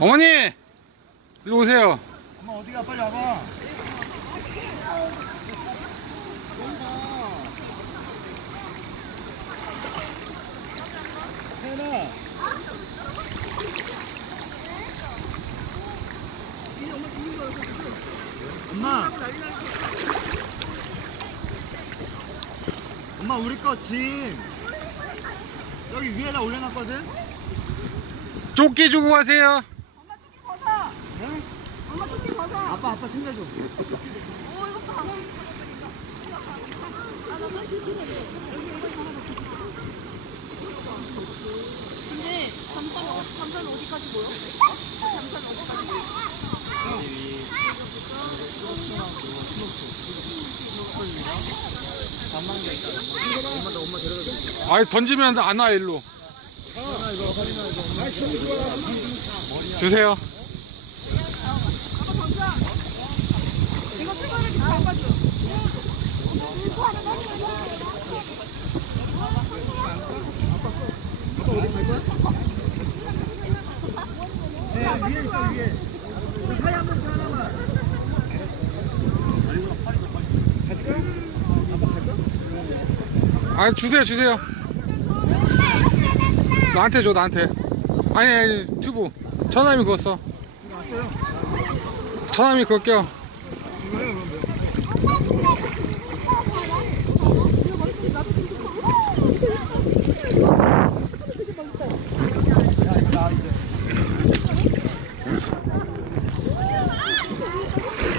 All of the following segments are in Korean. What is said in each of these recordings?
어머니! 일로 오세요. 엄마 어디가? 빨리 와봐. 혜연아. 엄마. 엄마 우리 거 짐 여기 위에다 올려놨거든? 조끼 주고 가세요. 엄마 조끼 벗어. 네? 엄마 조끼 벗어. 아빠 챙겨줘. 오 이거 봐. 근데 잠깐 어디까지 보여? 잠깐 어디까지 보여? 아이, 던지면 안 와, 일로. 주세요. 이거 뜨거를 밟아줘. 네, 위에 있어, 위에. 사이 한 번씩 하나만. 아, 주세요. 나한테 줘, 나한테. 아니, 튜브. 천함이 그거 써. 천함이 그거 껴.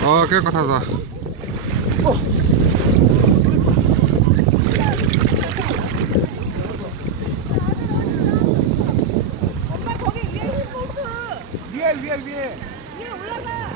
아, 깨끗하다. 엄마 거기 위에 힐보트. 위에. 위에 올라가.